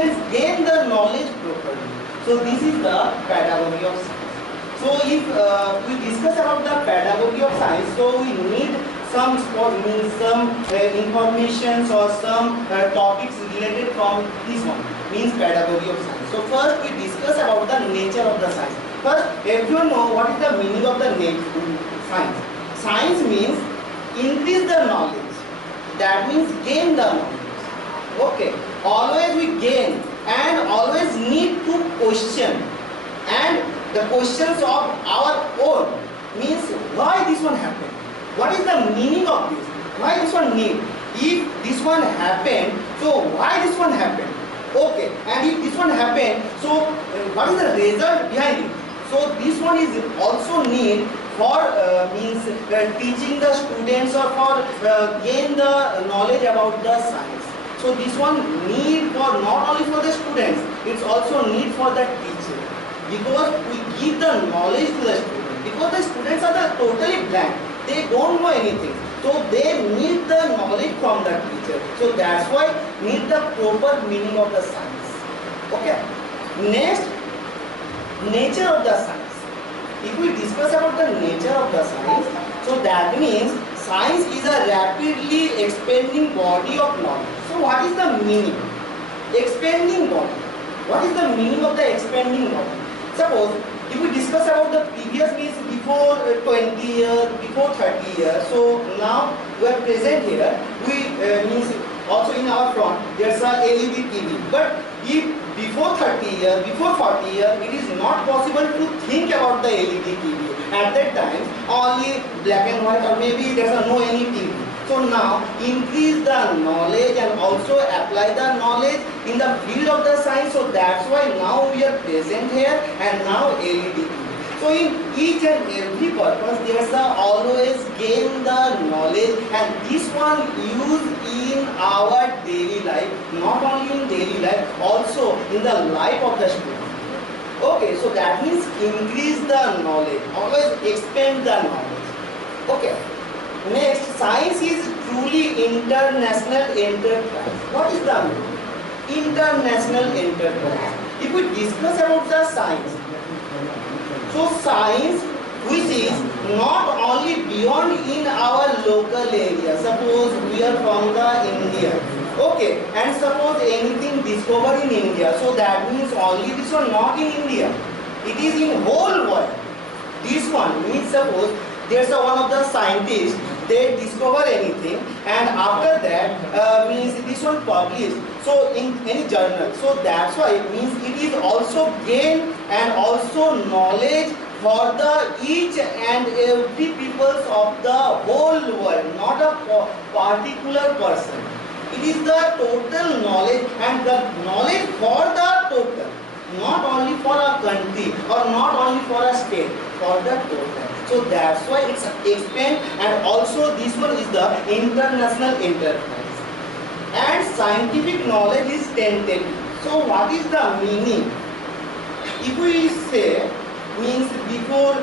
students gain the knowledge properly. So this is the pedagogy of science. So if we discuss about the pedagogy of science, so we need some information or some topics related from this one, means pedagogy of science. So first we discuss about the nature of the science. First, everyone know what is the meaning of the science. Science means increase the knowledge. That means gain the knowledge. Okay. Always we gain and always need to question. And the questions of our own means why this one happened. What is the meaning of this? Why this one need? If this one happened, so why this one happened? Okay. And if this one happened, so what is the result behind it? So this one is also need for teaching the students or for gain the knowledge about the science. So this one need for not only for the students, it's also need for the teacher, because we give the knowledge to the students. Because the students are the totally blank, they don't know anything. So they need the knowledge from the teacher. So that's why need the proper meaning of the science. Okay. Next, nature of the science. If we discuss about the nature of the science, so that means science is a rapidly expanding body of knowledge. So what is the meaning? Expanding body. What is the meaning of the expanding body? Suppose if we discuss about the previous means before 20 years, before 30 years, so now we are present here, we means also in our front there's a LED TV. But if before 30 years, before 40 years, it is not possible to think about the LED TV. At that time, only black and white, or maybe there's no any TV. So now, increase the knowledge and also apply the knowledge in the field of the science. So that's why now we are present here and now LED TV. So in each and every purpose, there's always gain the knowledge, and this one used in our daily life, not only in daily life, also in the life of the student. Okay, so that means increase the knowledge, always expand the knowledge. Okay. Next, science is truly international enterprise. What is the meaning? International enterprise. If we discuss about the science, so science which is not only beyond in our local area. Suppose we are from the India. Okay, and suppose anything discovered in India, so that means only this one not in India. It is in whole world. This one means suppose there's one of the scientists, they discover anything, and after that means this one published, so in any journal. So that's why it means it is also gain and also knowledge for the each and every peoples of the whole world, not a particular person. It is the total knowledge, and the knowledge for the total, not only for a country or not only for a state, for the total. So that's why it's expand, and also this one is the international enterprise. And scientific knowledge is tentative. So what is the meaning? If we say means before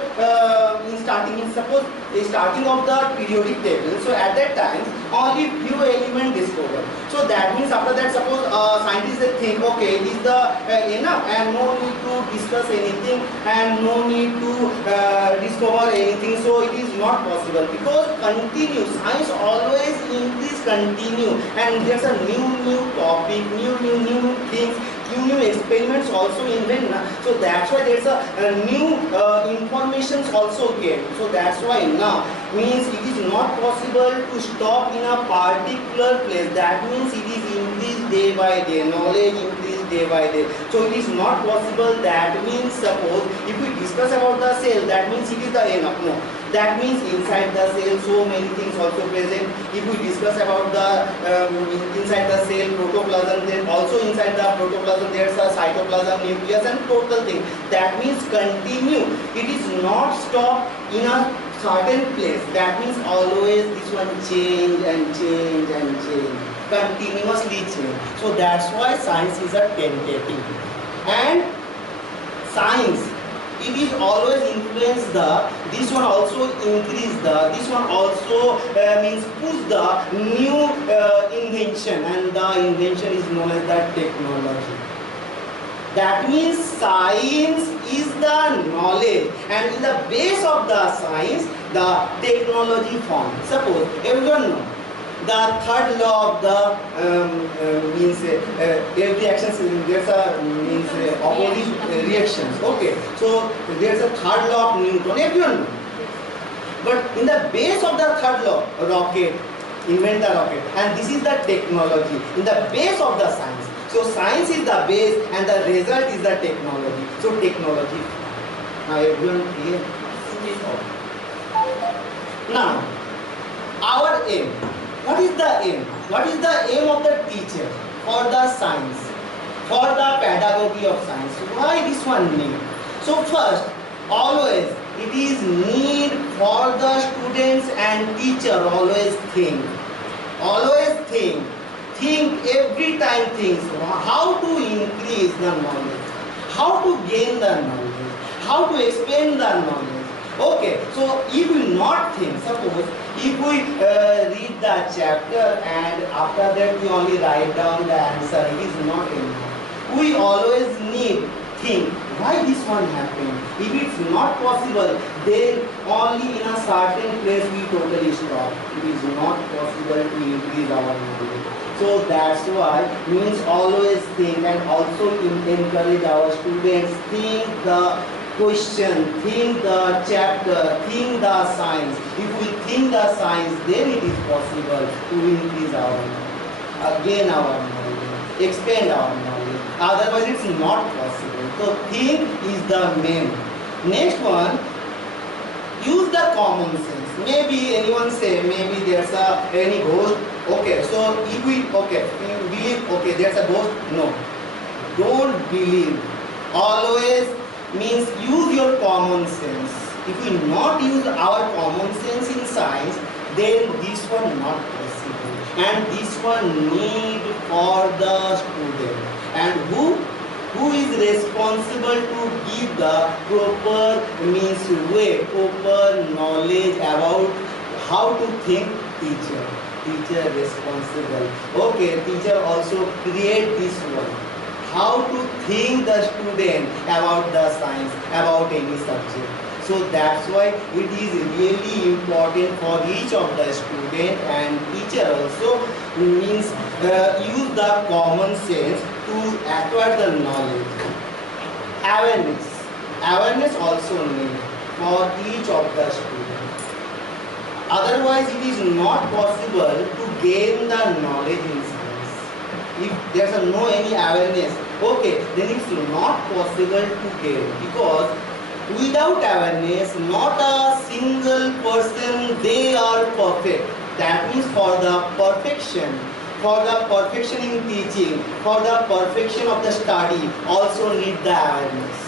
suppose the starting of the periodic table, so at that time only few elements discovered. So that means after that, suppose scientists they think, okay, it is the enough and no need to discuss anything and no need to discover anything. So it is not possible, because continue, science always increase, continue, and there's a new topic, new things, new experiments also invent. So that's why there's a new informations also get. So that's why now means it is not possible to stop in a particular place. That means it is increased day by day, knowledge increased day by day. So it is not possible. That means suppose if we discuss about the cell, that means it is the enough. No, that means inside the cell so many things also present. If we discuss about the inside the cell protoplasm, then also inside the protoplasm there's a cytoplasm, nucleus, and total thing. That means continue. It is not stop in a certain place. That means always this one change and change and change, continuously change. So that's why science is a tentative. And science, it is always influence the, this one also increase the, this one also means push the new invention, and the invention is known as the technology. That means science is the knowledge, and in the base of the science, the technology form. Suppose everyone know the third law of the means every action there's a means opposite reactions. Okay, so there's a third law of Newton. Everyone know. But in the base of the third law, rocket, invent the rocket, and this is the technology in the base of the science. So science is the base and the result is the technology. So technology. Now everyone clear? Now our aim. What is the aim? What is the aim of the teacher for the science, for the pedagogy of science? Why this one need? So first, always it is need for the students and teacher always think. Always think every time things how to increase the knowledge, how to gain the knowledge, how to explain the knowledge. Okay, so if we not think, suppose if we read the chapter and after that we only write down the answer, it is not enough. We always need think why this one happened. If it's not possible, then only in a certain place we totally stop. It is not possible to increase our knowledge. So that's why means always think, and also encourage our students think the question, think the chapter, think the science. If we think the science, then it is possible to increase our knowledge, gain our knowledge, expand our knowledge. Otherwise it's not possible. So think is the main. Next one, use the common sense. Maybe anyone say maybe there's any ghost. Okay, so if we believe there's a ghost. No, don't believe. Always means use your common sense. If we not use our common sense in science, then this one not possible. And this one need for the student. And who is responsible to give the proper means way, proper knowledge about how to think? Teacher. Teacher responsible. Okay, teacher also create this one. How to think the student about the science, about any subject. So that's why it is really important for each of the student and teacher also means use the common sense to acquire the knowledge. Awareness also need for each of the students. Otherwise it is not possible to gain the knowledge in science. If there is no any awareness, okay, then it's not possible to gain, because without awareness, not a single person they are perfect. That means for the perfection in teaching, for the perfection of the study, also need the awareness.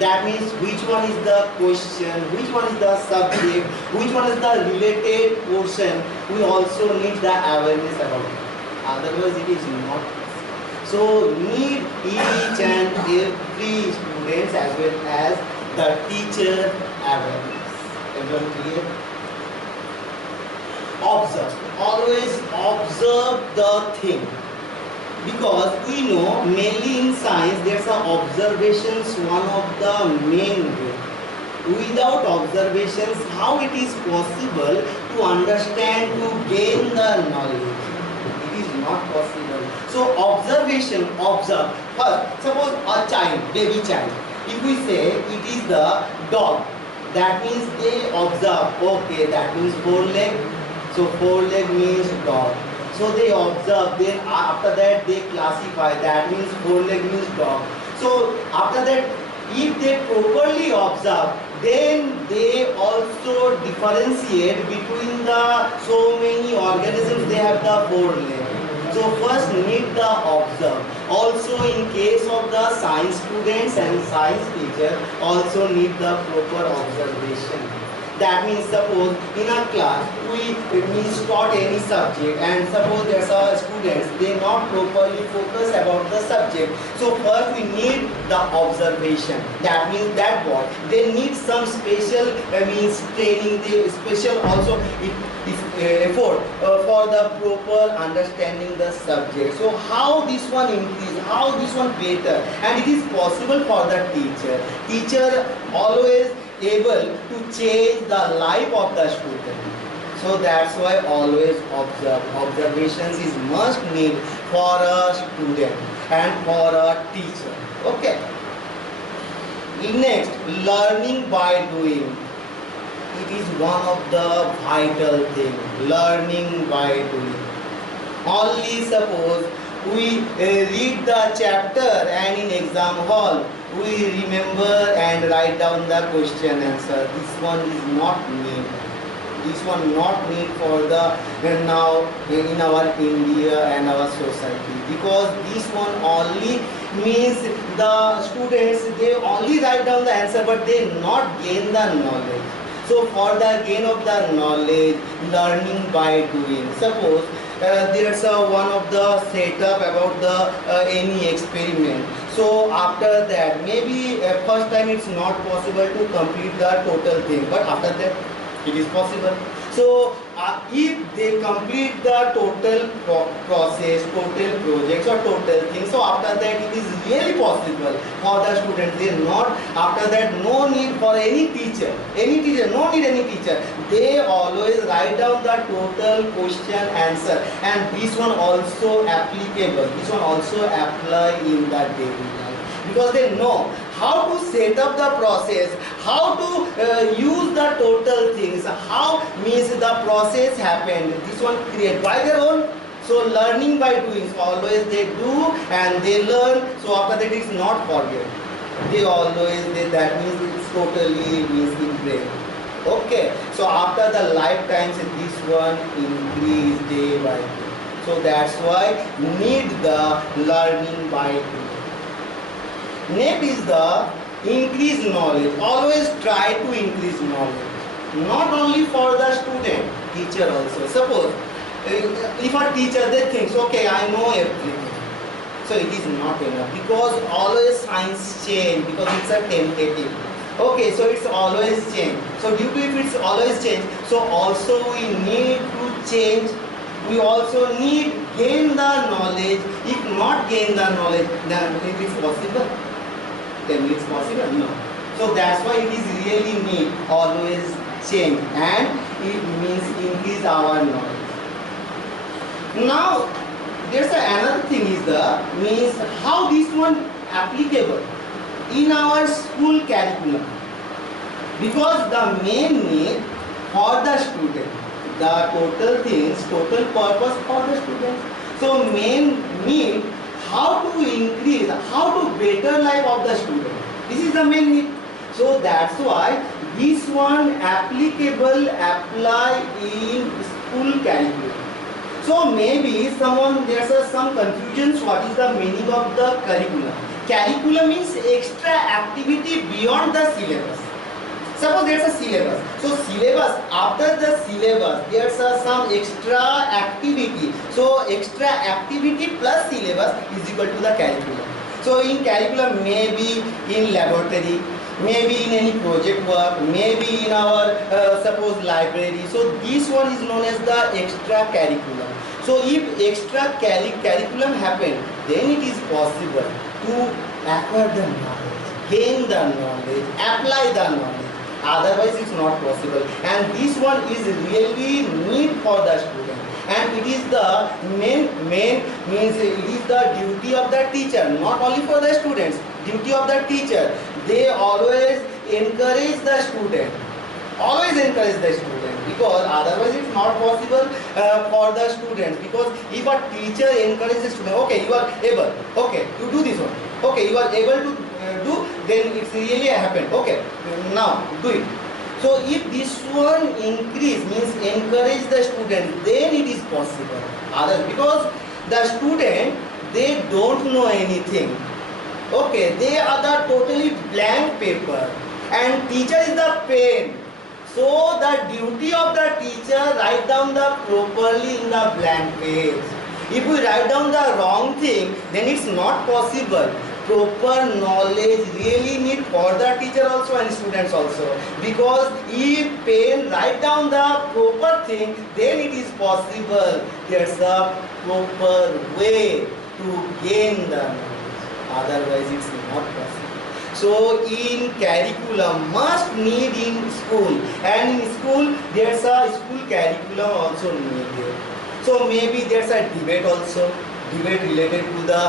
That means which one is the question, which one is the subject, which one is the related portion. We also need the awareness about it. Otherwise it is not possible. So need each and every students as well as the teacher awareness. Everyone clear? Observe. Always observe the thing. Because we know mainly in science there's a observations one of the main way. Without observations, how it is possible to understand, to gain the knowledge? It is not possible. So observation, observe. First, suppose a child, baby child. If we say it is the dog, that means they observe. Okay, that means four leg. So four leg means dog. So they observe, then after that they classify, that means four leg means dog. So after that, if they properly observe, then they also differentiate between the so many organisms they have the four legs. So first need the observe. Also in case of the science students and science teacher, also need the proper observation. That means suppose in a class we taught any subject, and suppose there's a students they not properly focus about the subject. So first we need the observation. That means that what they need some special means training. They special also if effort for the proper understanding the subject. So how this one increase, how this one better, and it is possible for the teacher. Teacher always able to change the life of the student. So that's why always observations is must need for a student and for a teacher. Okay. Next, learning by doing. It is one of the vital thing. Learning by doing. Only suppose we read the chapter and in exam hall we remember and write down the question answer. This one is not need. This one not need for the now in our India and our society, because this one only means the students they only write down the answer but they not gain the knowledge. So for the gain of the knowledge, learning by doing. Suppose there's one of the setup about the any experiment. So after that, maybe first time it's not possible to complete the total thing, but after that it is possible. So if they complete the total process, total projects or total things, so after that it is really possible for the students. They not after that no need for any teacher, no need any teacher. They always write down the total question answer, and this one also applicable. This one also apply in the daily life, because they know how to set up the process, how to use the total things, how means the process happened. This one create by their own. So learning by doing, so always they do and they learn. So after that it's not forget. They always that means it's totally means in brain. Okay. So after the lifetimes this one increase day by day. So that's why need the learning by doing. Next is the increase knowledge. Always try to increase knowledge. Not only for the student, teacher also. Suppose if a teacher they thinks, okay, I know everything. So it is not enough, because always science change, because it's a tentative. Okay, so it's always change. So due to if it's always change, so also we need to change. We also need gain the knowledge. If not gain the knowledge, then it is possible. Then it's possible? No. So that's why it is really need always change, and it means increase our knowledge. Now there's another thing is the means how this one applicable in our school curriculum, because the main need for the student, the total things, total purpose for the student. So main need how to increase, how to better life of the student. This is the main need. So that's why this one applicable apply in school curriculum. So maybe there's some confusions. What is the meaning of the curriculum? Curriculum means extra activity beyond the syllabus. Suppose there's a syllabus. So syllabus, after the syllabus, there's some extra activity. So extra activity plus syllabus is equal to the curriculum. So in curriculum, maybe in laboratory, maybe in any project work, maybe in our suppose library. So this one is known as the extra curriculum. So if extra curriculum happen, then it is possible to acquire the knowledge, gain the knowledge, apply the knowledge. Otherwise it's not possible, and this one is really need for the student, and it is the main means it is the duty of the teacher, not only for the students, duty of the teacher. They always encourage the student, because otherwise it's not possible for the students. Because if a teacher encourages the student, okay, you are able, okay, you do this one, okay, you are able to do, then it's really happened, okay, now do it. So if this one increase means encourage the student, then it is possible. Because the student, they don't know anything, okay, they are the totally blank paper, and teacher is the pen. So the duty of the teacher write down the properly in the blank page. If we write down the wrong thing, then it's not possible. Proper knowledge really need for the teacher also and students also. Because if pen write down the proper thing, then it is possible. There's a proper way to gain the knowledge. Otherwise, it's not possible. So in curriculum must need in school, and in school there's a school curriculum also needed. So maybe there's a debate also, debate related to the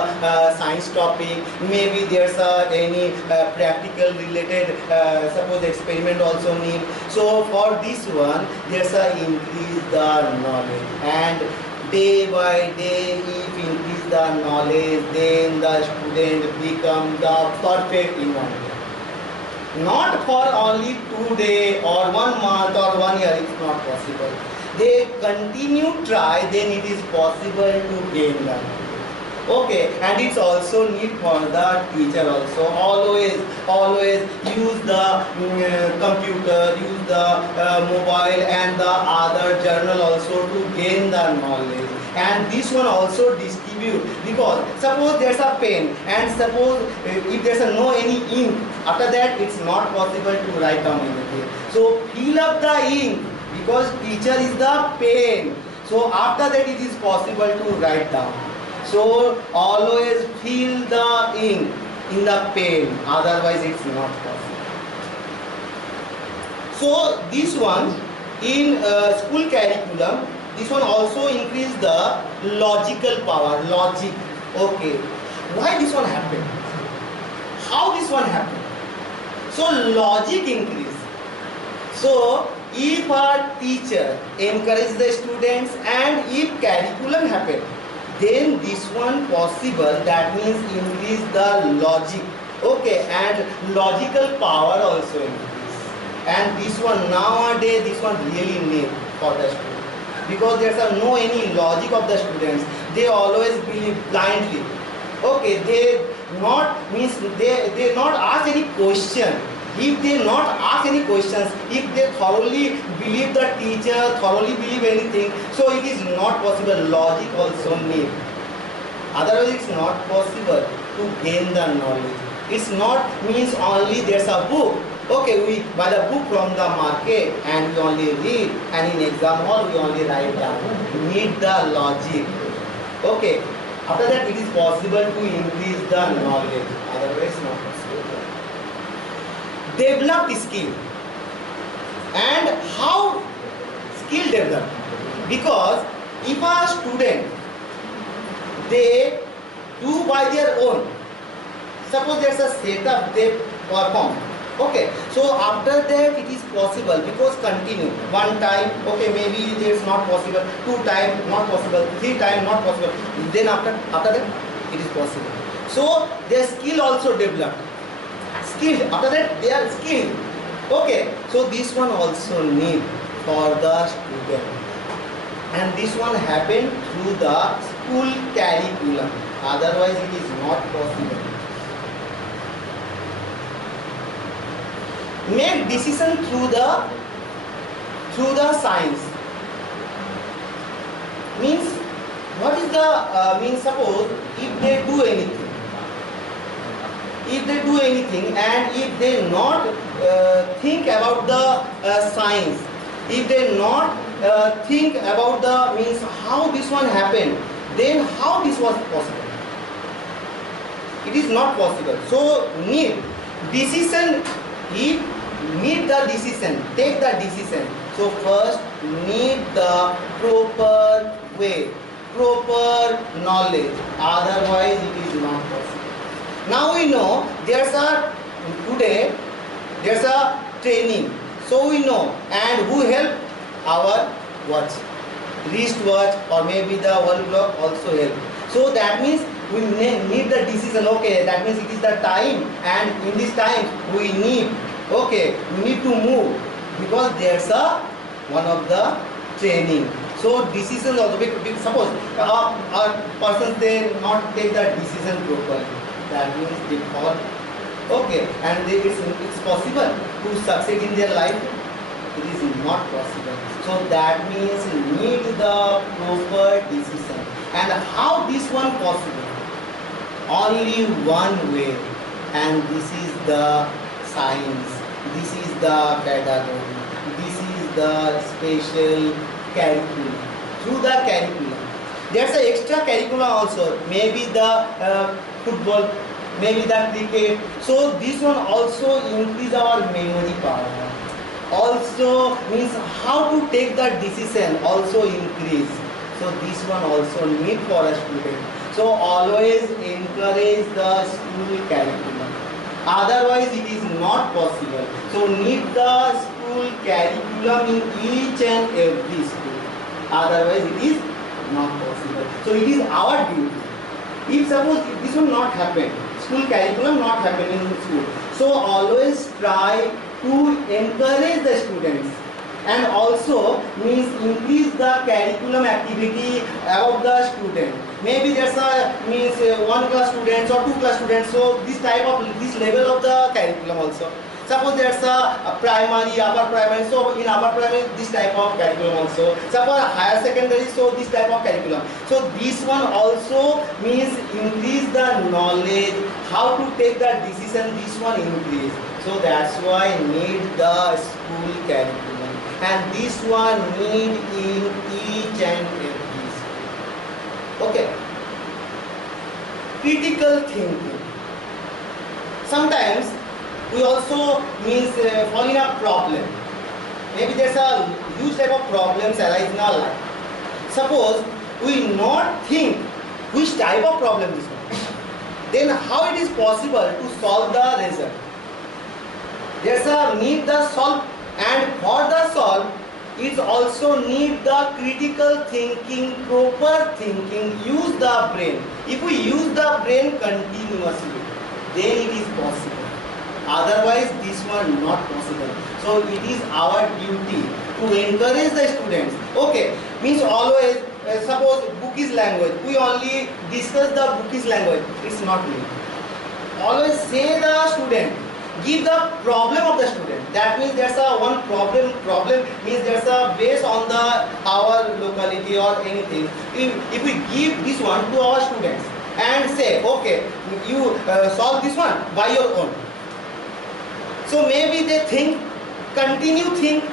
science topic. Maybe there's any practical related suppose experiment also need. So for this one there's a increase the knowledge, and day by day if increase the knowledge, then the student become the perfect in one day. Not for only 2 days or 1 month or 1 year, it's not possible. They continue try, then it is possible to gain the knowledge. Okay, and it's also need for the teacher also. Always use the computer, use the mobile and the other journal also to gain the knowledge. And this one also distribute, because suppose there's a pen and suppose if there's no any ink, after that it's not possible to write down anything. So fill up the ink, because teacher is the pen. So after that it is possible to write down. So always fill the ink in the pen, otherwise it's not possible. So this one in school curriculum, this one also increase the logical power, logic. Okay, why this one happened? How this one happened? So logic increase. So if a teacher encourage the students and if curriculum happen, then this one possible, that means increase the logic. Okay, and logical power also increase. And this one nowadays, this one really need for the students, because there's no any logic of the students. They always believe blindly. Okay, they not means they not ask any question. If they not ask any questions, if they thoroughly believe the teacher, thoroughly believe anything, so it is not possible. Logic also need. Otherwise, it's not possible to gain the knowledge. It's not means only there's a book. Okay, we buy the book from the market and we only read, and in exam hall we only write down. We need the logic. Okay, after that it is possible to increase the knowledge. Otherwise, not possible. Develop skill. And how skill develop? Because if a student, they do by their own, suppose there's a setup they perform. Okay, so after that it is possible, because continue. 1 time, okay, maybe it is not possible. 2 times not possible. 3 times not possible. Then after that it is possible. So their skill also developed. Skilled. After that they are skilled. Okay, so this one also need for the student, and this one happened through the school curriculum. Otherwise it is not possible. Make decision through the science. Means what is the means? Suppose if they do anything. If they do anything and if they not think about the science, if they not think about the means how this one happened, then how this was possible? It is not possible. So need decision. If need the decision, take the decision. So first need the proper way, proper knowledge. Otherwise it is not possible. Now we know there's a training, so we know, and who help? Our watch, wrist watch, or maybe the wall clock also help. So that means we need the decision. Okay, that means it is the time, and in this time we need, okay, we need to move, because there's a one of the training. So decision also, suppose a person they not take the decision properly. That means they fall. Okay, and it's possible to succeed in their life. It is not possible. So that means need the proper decision. And how this one possible? Only one way, and this is the science, this is the pedagogy, this is the special curriculum. Through the curriculum, there's an extra curriculum also, maybe the football, maybe the cricket. So this one also increase our memory power. Also means how to take the decision also increase. So this one also need for a student. So always encourage the school curriculum. Otherwise it is not possible. So need the school curriculum in each and every school. Otherwise it is not possible. So it is our duty. If suppose this will not happen, school curriculum not happen in school. So always try to encourage the students, and also means increase the curriculum activity about the student. Maybe there's a means one class students or two class students. So this type of this level of the curriculum also. Suppose there's a primary, upper primary. So in upper primary this type of curriculum also. Suppose higher secondary. So this type of curriculum. So this one also means increase the knowledge, how to take the decision. This one increase. So that's why need the school curriculum, and this one need in each and every school. Okay. Critical thinking. Sometimes we also means fall in a problem. Maybe there's a huge type of problems arise in our life. Suppose we not think which type of problem this one, then how it is possible to solve the result. There's a need the solve, and for the solve it also need the critical thinking, proper thinking, use the brain. If we use the brain continuously, then it is possible. Otherwise this one not possible. So it is our duty to encourage the students. Okay, means always suppose book is language, we only discuss the book is language. It's not me. Always say the student, give the problem of the student. That means there's a one problem means there's a base on the our locality or anything. If we give this one to our students and say, okay, you solve this one by your own. So maybe they think, continue think.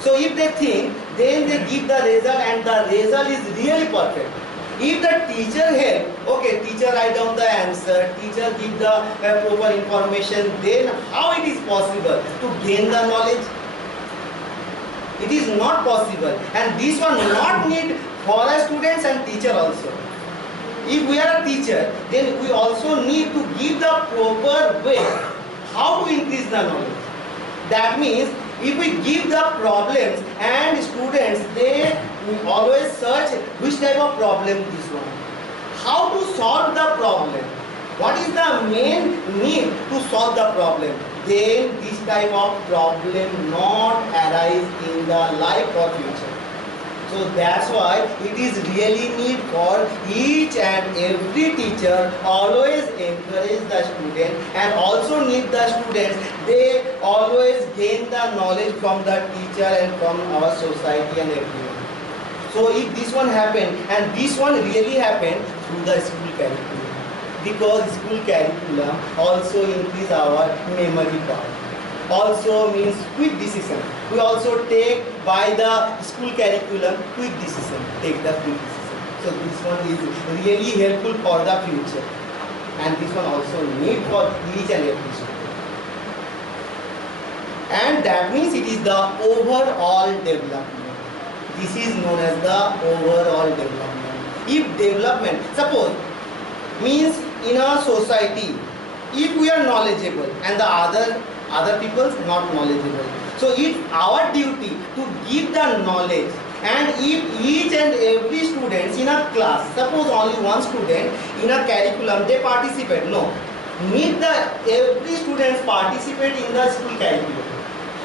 So if they think, then they give the result, and the result is really perfect. If the teacher help, okay, teacher write down the answer, teacher give the proper information, then how it is possible to gain the knowledge? It is not possible, and this one not need for our students and teacher also. If we are a teacher, then we also need to give the proper way how to increase the knowledge. That means if we give the problems and students, they always search which type of problem this one. How to solve the problem. What is the main need to solve the problem? Then this type of problem not arise in the life or future. So that's why it is really need for each and every teacher always encourage the student, and also need the students, they always gain the knowledge from the teacher and from our society and everyone. So if this one happened, and this one really happened through the school curriculum, because school curriculum also increase our memory power. Also means quick decision. We also take by the school curriculum quick decision. Take the quick decision. So this one is really helpful for the future, and this one also need for each and every student. And that means it is the overall development. This is known as the overall development. If development, suppose means in a society, if we are knowledgeable and the other people not knowledgeable, so it's our duty to give the knowledge. And if each and every student in a class, suppose only one student in a curriculum, they participate, no, need the every students participate in the school curriculum.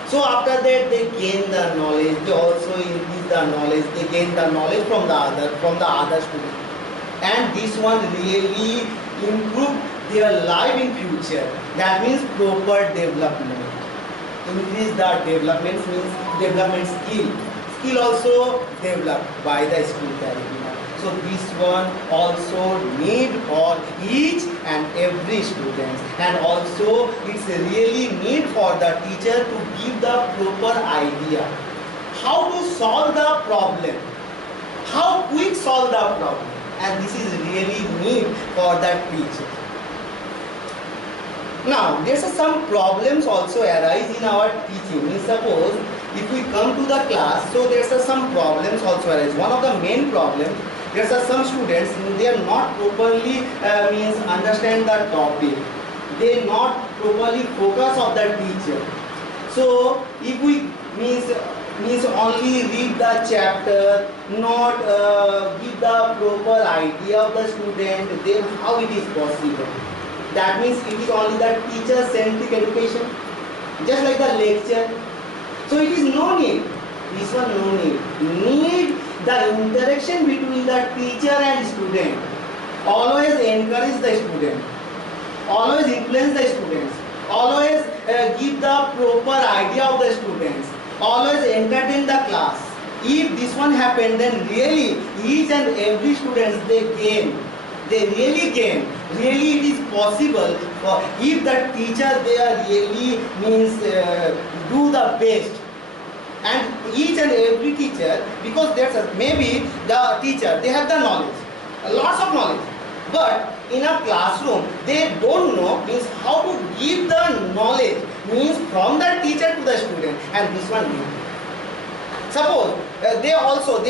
So after that they gain the knowledge, they also increase the knowledge, they gain the knowledge from the other students, and this one really improve their life in future. That means proper development. Increase the development means development skill. Skill also developed by the school curriculum. So this one also need for each and every student, and also it's really need for the teacher to give the proper idea how to solve the problem, how quick solve the problem, and this is really need for the teacher. Now, there's some problems also arise in our teaching. Suppose if we come to the class, so there's some problems also arise. One of the main problems, there's some students, they are not properly understand the topic. They not properly focus of the teacher. So if we means only read the chapter, not give the proper idea of the student, then how it is possible? That means it is only the teacher-centric education, just like the lecture. So it is no need. This one no need. Need the interaction between the teacher and student. Always encourage the student. Always influence the students. Always give the proper idea of the students. Always entertain the class. If this one happen, then really each and every students they gain. They really gain. Really it is possible for if the teacher they are really do the best. And each and every teacher, because there's maybe the teacher they have the knowledge, lots of knowledge, but in a classroom they don't know means how to give the knowledge means from the teacher to the student, and this one need. Suppose they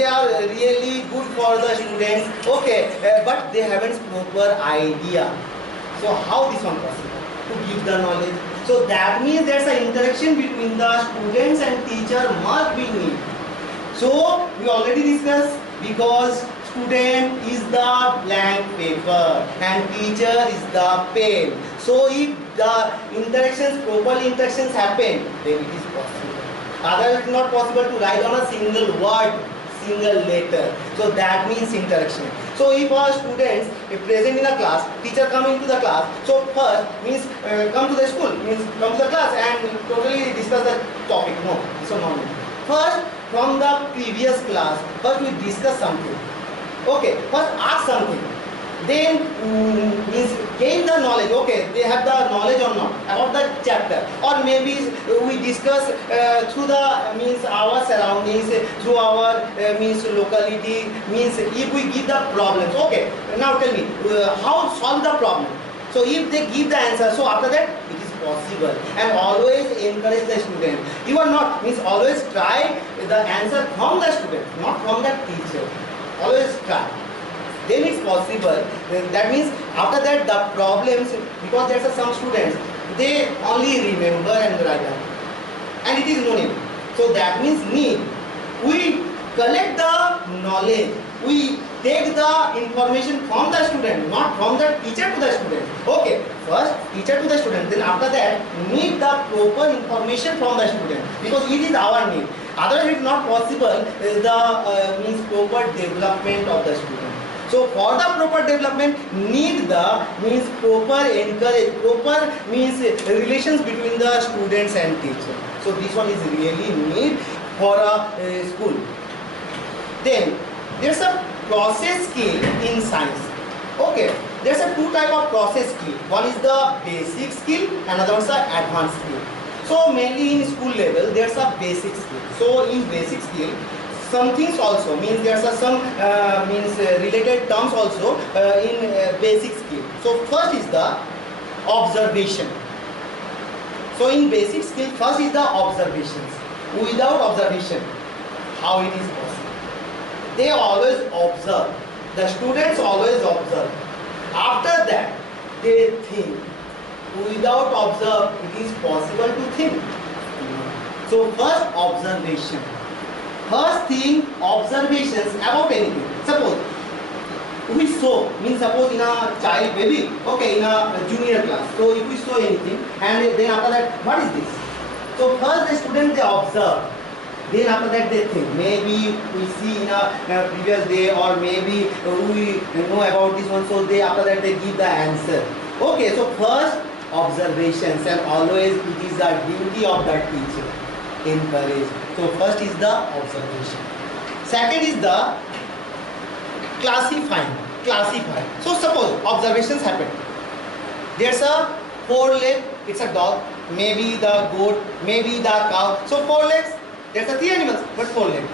are really good for the students, okay, but they haven't proper idea. So how this one possible to give the knowledge? So that means there's an interaction between the students and teacher must be need. So we already discussed, because student is the blank paper and teacher is the pen. So if the proper interactions happen, then it is possible. Otherwise it is not possible to write on a single word, single letter. So that means interaction. So if our students present in a class, teacher coming to the class, so first means come to the school, means come to the class and totally discuss the topic. No, so no. First from the previous class, first we discuss something. Okay, first ask something. Then means gain the knowledge. Okay, they have the knowledge or not about the chapter, or maybe we discuss through the means our surroundings, through our means locality. Means if we give the problems. Okay, now tell me how solve the problem. So if they give the answer, so after that it is possible. And always encourage the student. You are not means always try the answer from the student, not from the teacher. Always try. Then it's possible. That means after that the problems, because there are some students they only remember and write down, and it is no need. So that means need. We collect the knowledge. We take the information from the student, not from the teacher to the student. Okay, first teacher to the student. Then after that need the proper information from the student, because it is our need. Otherwise it is not possible. The means proper development of the student. So for the proper development need the means proper encourage, proper means relations between the students and teacher. So this one is really need for a school. Then there's a process skill in science. Okay, there's a two type of process skill. One is the basic skill, another one is the advanced skill. So mainly in school level there's a basic skill. So in basic skill, some things also means there are some related terms also in basic skill. So first is the observation. So in basic skill, first is the observations. Without observation, how it is possible? They always observe. The students always observe. After that, they think. Without observe, it is possible to think. So first observation. First thing, observations about anything. Suppose we saw, means suppose in a child baby, okay, in a junior class. So if we saw anything, and then after that, what is this? So first the student they observe. Then after that they think. Maybe we see in a previous day, or maybe we know about this one. So they after that they give the answer. Okay, so first observations, and always it is the duty of the teacher. Encourage. So first is the observation. Second is the Classify. So suppose observations happen. There's a four leg, it's a dog, maybe the goat, maybe the cow. So four legs, there's a three animals, but four legs.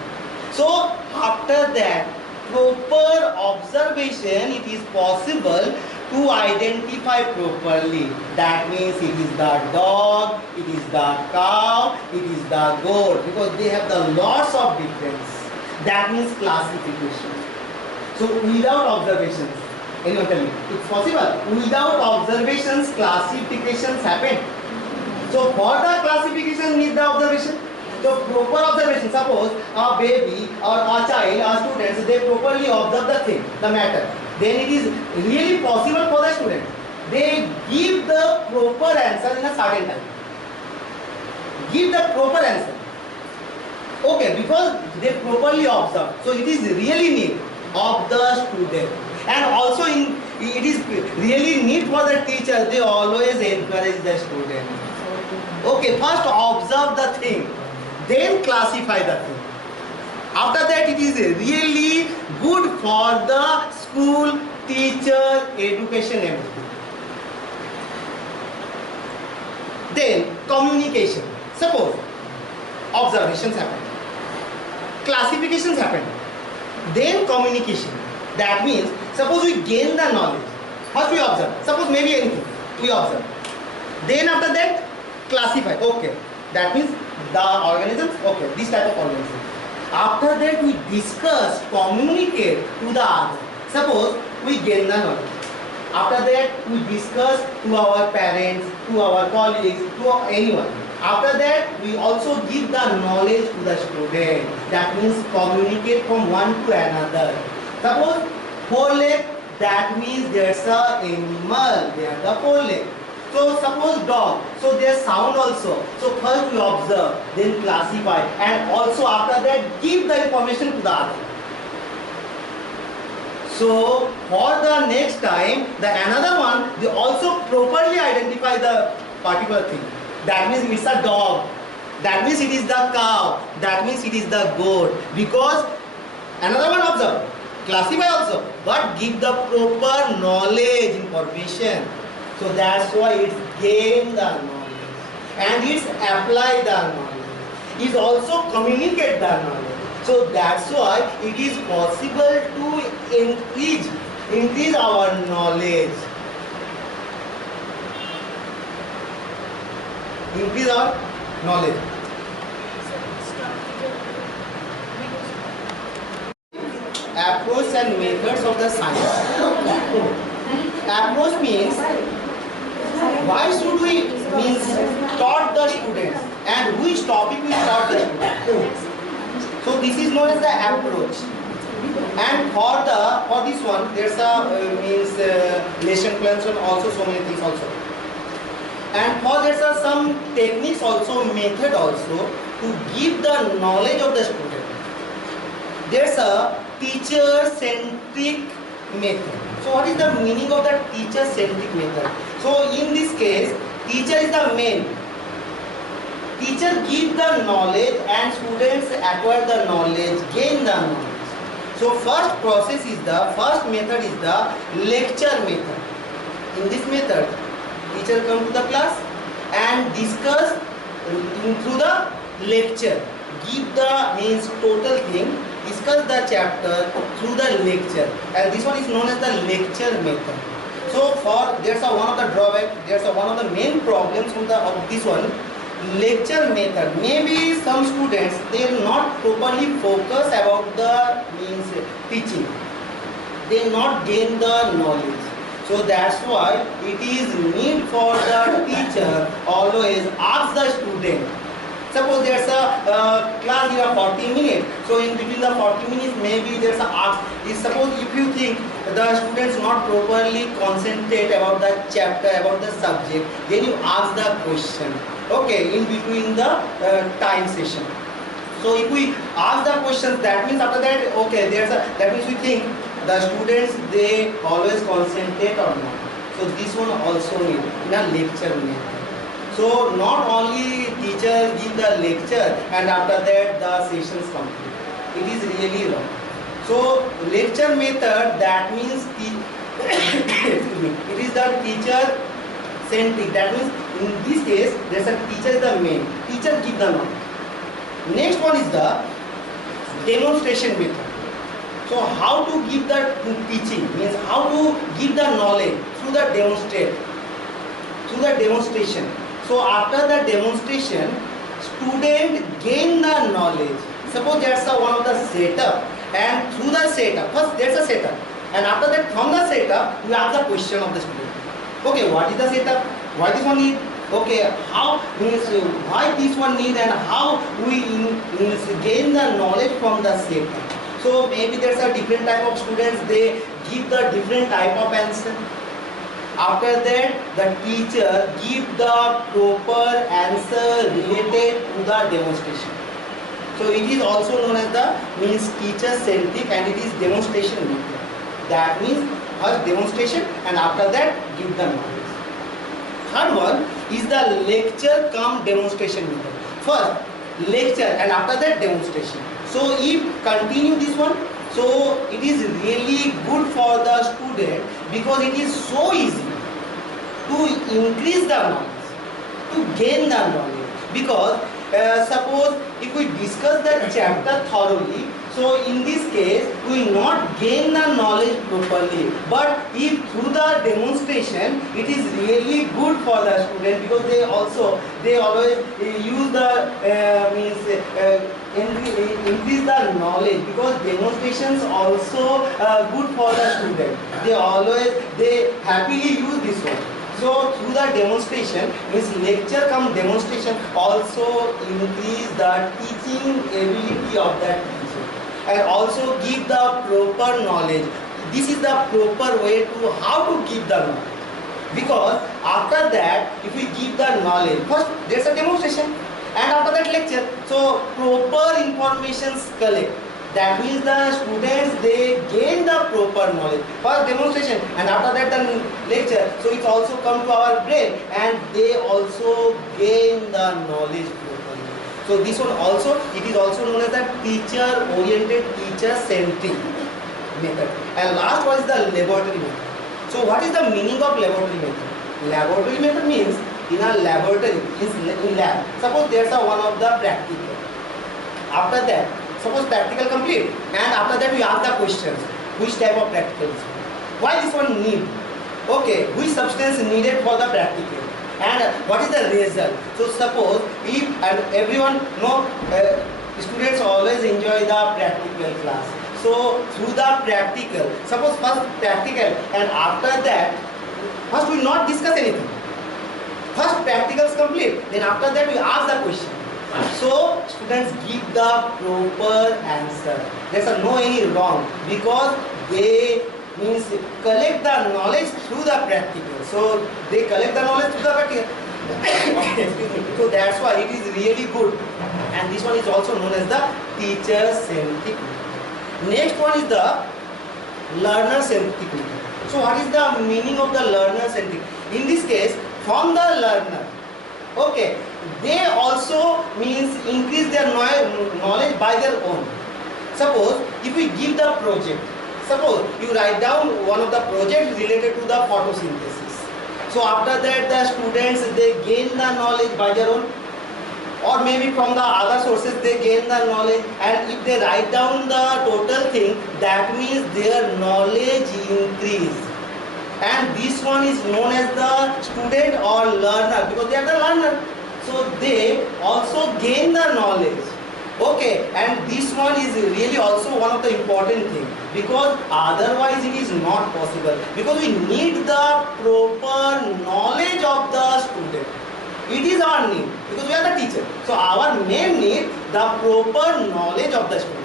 So after that, proper observation, it is possible to identify properly. That means it is the dog, it is the cow, it is the goat, because they have the lots of difference. That means classification. So without observations, anyone tell me, it's possible. Without observations, classifications happen. So for the classification need the observation. So proper observation, suppose a baby or a child or students, they properly observe the thing, the matter. Then it is really possible for the student. They give the proper answer in a certain time. Give the proper answer. Okay, because they properly observe. So it is really need of the student. And also it is really need for the teacher. They always encourage the student. Okay, first observe the thing, then classify the thing. After that, it is really good for the school, teacher, education, everything. Then communication. Suppose observations happen, classifications happen, then communication. That means suppose we gain the knowledge. First we observe. Suppose maybe anything we observe. Then after that classify. Okay. That means the organisms. Okay. This type of organisms. After that we discuss, communicate to the other. Suppose we gain the knowledge. After that we discuss to our parents, to our colleagues, to anyone. After that we also give the knowledge to the student. That means communicate from one to another. Suppose four leg, that means there's a animal, they are the four leg. So suppose dog, so there's sound also. So first we observe, then classify, and also after that give the information to the other. So for the next time, the another one, they also properly identify the particular thing. That means it's a dog, that means it is the cow, that means it is the goat. Because another one observe, classify also, but give the proper knowledge, information. So that's why it's gain the knowledge and it's apply the knowledge. It's also communicate the knowledge. So that's why it is possible to increase our knowledge. Increase our knowledge. Approach and methods of the science. Approach means why should we taught the students and which topic we taught the students. So this is known as the approach. And for this one there's a lesson plans and also so many things also. And for there's some techniques also, method also to give the knowledge of the student. There's a teacher-centric method. So what is the meaning of the teacher-centric method? So in this case, teacher is the main. Teacher gives the knowledge and students acquire the knowledge, gain the knowledge. So first method is the lecture method. In this method, teacher come to the class and discuss through the lecture. Give the total thing, discuss the chapter through the lecture, and this one is known as the lecture method. So there's one of the drawback, there's one of the main problems of this one, lecture method. Maybe some students, they will not properly focus about the teaching, they not gain the knowledge. So that's why it is need for the teacher always ask the student. Suppose there's a class you have 40 minutes. So in between the 40 minutes, maybe there's a ask. Suppose if you think the students not properly concentrate about the chapter, about the subject, then you ask the question. Okay, in between the time session. So if we ask the questions, that means after that, okay, that means we think the students, they always concentrate or not. So this one also need in a lecture method. So not only teacher give the lecture and after that the sessions complete. It is really wrong. So lecture method, that means it is the teacher centric. That means in this case there's a teacher is the main. Teacher give the knowledge. Next one is the demonstration method. So how to give the teaching means how to give the knowledge through the demonstration. So after the demonstration, student gain the knowledge. Suppose that's one of the setup, and through the setup, first there's a setup, and after that from the setup you ask the question of the student. Okay, what is the setup? Why this one need? Okay, how means why this one need, and how we gain the knowledge from the setup. So maybe there's a different type of students, they give the different type of answer. After that, the teacher give the proper answer related to the demonstration. So it is also known as the means teacher centric, and it is demonstration method. That means first demonstration and after that give the knowledge. Third one is the lecture cum demonstration method. First lecture and after that demonstration. So if continue this one, so it is really good for the student because it is so easy to increase the knowledge, to gain the knowledge. Because suppose if we discuss the chapter thoroughly, so in this case we will not gain the knowledge properly. But if through the demonstration, it is really good for the student because they always use the increase the knowledge, because demonstrations also good for the student. They happily use this one. So through the demonstration means lecture cum demonstration also increase the teaching ability of that teacher and also give the proper knowledge. This is the proper way to how to give the knowledge. Because after that, if we give the knowledge, first there's a demonstration and after that lecture. So proper informations collect. That means the students, they gain the proper knowledge. First demonstration and after that the lecture. So it also come to our brain and they also gain the knowledge properly. So this one also, it is also known as the teacher oriented, teacher centric method. And last one is the laboratory method. So what is the meaning of laboratory method? Laboratory method means in a laboratory, in lab. Suppose there's one of the practical. After that, suppose practical complete, and after that we ask the questions. Which type of practical is it? Why this one need? Okay, which substance needed for the practical? And what is the result? So suppose if, and everyone know, students always enjoy the practical class. So through the practical, suppose first practical and after that, first we will not discuss anything. First practicals complete, then after that we ask the question. So students give the proper answer. There's no any wrong because they means collect the knowledge through the practical. So they collect the knowledge through the practical. So that's why it is really good. And this one is also known as the teacher centric. Next one is the learner centric. So what is the meaning of the learner centric? In this case, from the learner, okay, they also means increase their knowledge by their own. Suppose if we give the project, suppose you write down one of the projects related to the photosynthesis. So after that the students, they gain the knowledge by their own, or maybe from the other sources they gain the knowledge, and if they write down the total thing, that means their knowledge increase. And this one is known as the student or learner because they are the learner. So they also gain the knowledge. Okay, and this one is really also one of the important things because otherwise it is not possible, because we need the proper knowledge of the student. It is our need because we are the teacher. So our main need the proper knowledge of the student.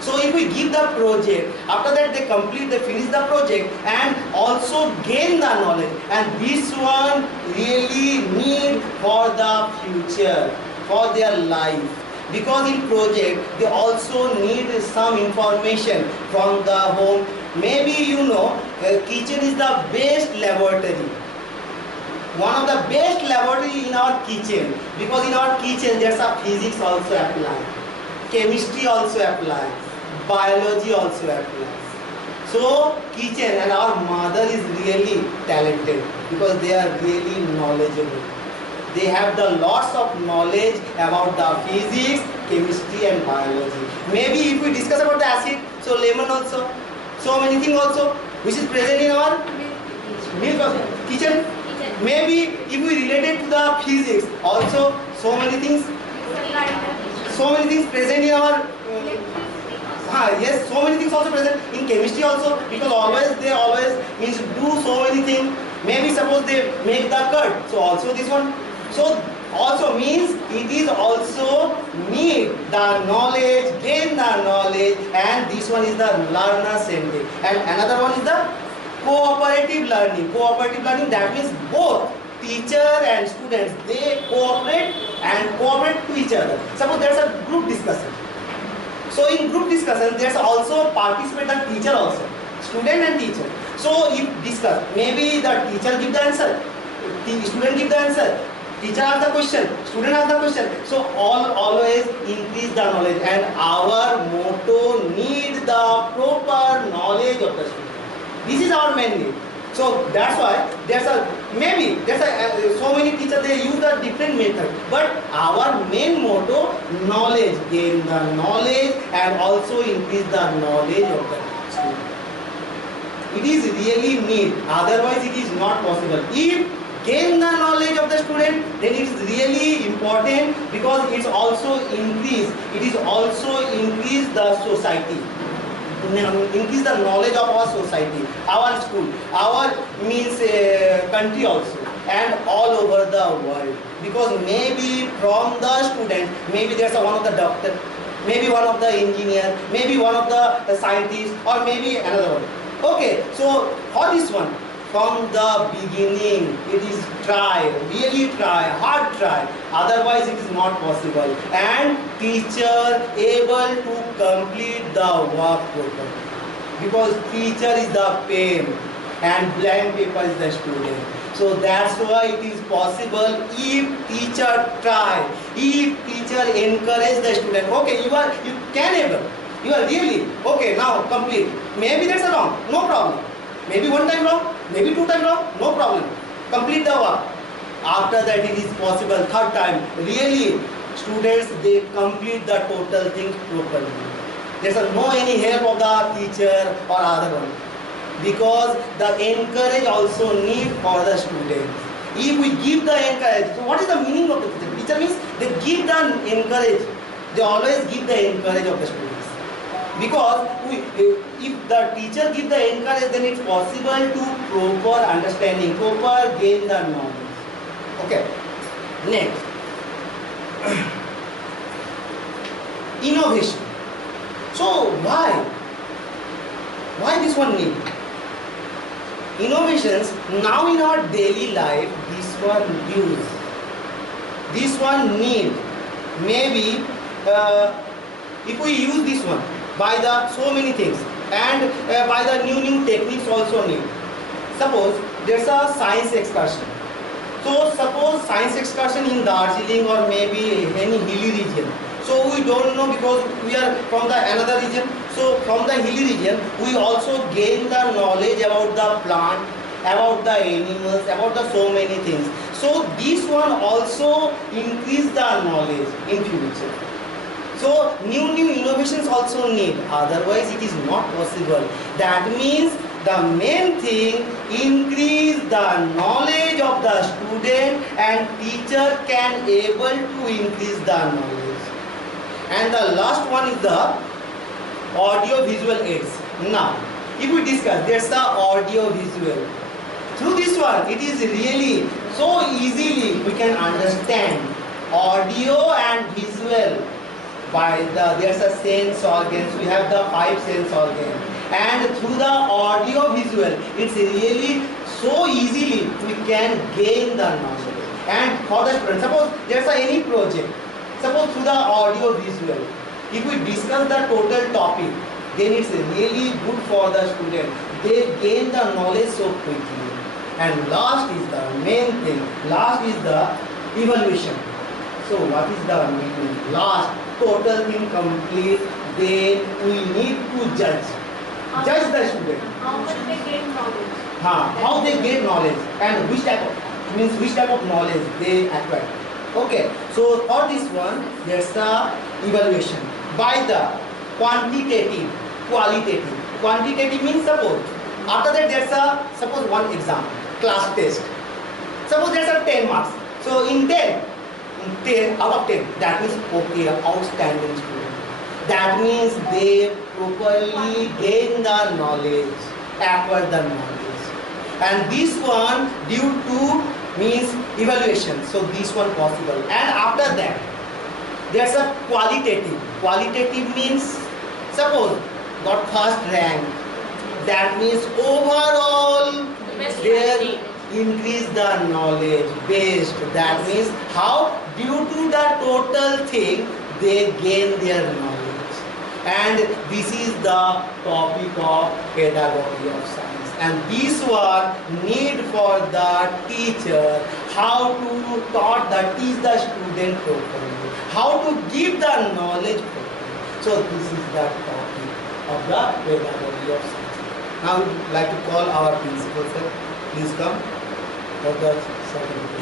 So if we give the project, after that they complete, they finish the project and also gain the knowledge, and this one really need for the future, for their life. Because in project they also need some information from the home. Maybe you know kitchen is the best laboratory. One of the best laboratory in our kitchen, because in our kitchen there's a physics also apply, chemistry also apply, Biology also applies. So kitchen and our mother is really talented because they are really knowledgeable. They have the lots of knowledge about the physics, chemistry and biology. Maybe if we discuss about the acid, so lemon also, so many things also, which is present in our milk also, kitchen. Maybe if we relate it to the physics, also so many things present in our yes, so many things also present in chemistry also, because they always means do so many things. Maybe suppose they make the curd, so also this one. So also means it is also need the knowledge, gain the knowledge, and this one is the learner centric. And another one is the cooperative learning. Cooperative learning, that means both teacher and students, they cooperate to each other. Suppose there's a group discussion. So in group discussion, there's also participate the teacher also, student and teacher. So if discuss, maybe the teacher give the answer, the student give the answer, teacher ask the question, student ask the question. So always increase the knowledge, and our motto need the proper knowledge of the student. This is our main need. So that's why so many teachers, they use a different method, but our main motto, knowledge, gain the knowledge and also increase the knowledge of the student. It is really need, otherwise it is not possible. If gain the knowledge of the student, then it is really important, because it is also increase the society, increase the knowledge of our society, our school, our means country also, and all over the world. Because maybe from the student, maybe there's one of the doctor, maybe one of the engineer, maybe one of the scientist, or maybe another one. Okay, so for this one, from the beginning, it is really try, hard try, otherwise it is not possible. And teacher able to complete the work properly, because teacher is the pen and blank paper is the student. So that's why it is possible if teacher try, if teacher encourage the student. Okay, you can able, you are really, okay, now complete. Maybe that's a wrong, no problem. Maybe one time wrong, maybe two times wrong, no problem. Complete the work. After that it is possible, third time, really, students, they complete the total thing properly. There's no any help of the teacher or other one. Because the encourage also need for the students. If we give the encourage, so what is the meaning of the teacher? Teacher means they give the encourage. They always give the encourage of the students. Because if the teacher give the encourage, then it's possible to proper understanding, proper gain the knowledge. Okay. Next, innovation. So why this one need? Innovations now in our daily life, this one use, this one need. Maybe if we use this one by the so many things, and by the new techniques also need. Suppose there's a science excursion. So suppose science excursion in Darjeeling or maybe any hilly region. So we don't know, because we are from the another region. So from the hilly region, we also gain the knowledge about the plant, about the animals, about the so many things. So this one also increase the knowledge in future. So new innovations also need, otherwise it is not possible. That means the main thing, increase the knowledge of the student, and teacher can able to increase the knowledge. And the last one is the audio visual aids. Now if we discuss, there's the audio visual. Through this one, it is really so easily we can understand audio and visual. By there's a sense organs, we have the 5 sense organs, and through the audio visual, it's really so easily we can gain the knowledge. And for the student, suppose there's any project, suppose through the audio visual, if we discuss the total topic, then it's really good for the student. They gain the knowledge so quickly. And last is the main thing, last is the evaluation. So what is the meaning? Last, total thing complete, then we need to judge the student. How will they gain knowledge? How they get knowledge and which type of knowledge they acquire. Okay, so for this one there's a evaluation by the quantitative, qualitative. Quantitative means suppose after that there's a suppose one exam, class test. Suppose there's a 10 marks. So in 10 out of 10, that means okay, outstanding student. That means they properly gain the knowledge, acquire the knowledge. And this one due to means evaluation. So this one possible. And after that, there's a qualitative. Qualitative means suppose got first rank. That means overall they increase the knowledge based. That means how due to the total thing they gain their knowledge. And this is the topic of pedagogy of science. And this one need for the teacher how to teach the student properly, how to give the knowledge properly. So this is the topic of the pedagogy of science. Now we would like to call our principal sir. Please come for the certificate.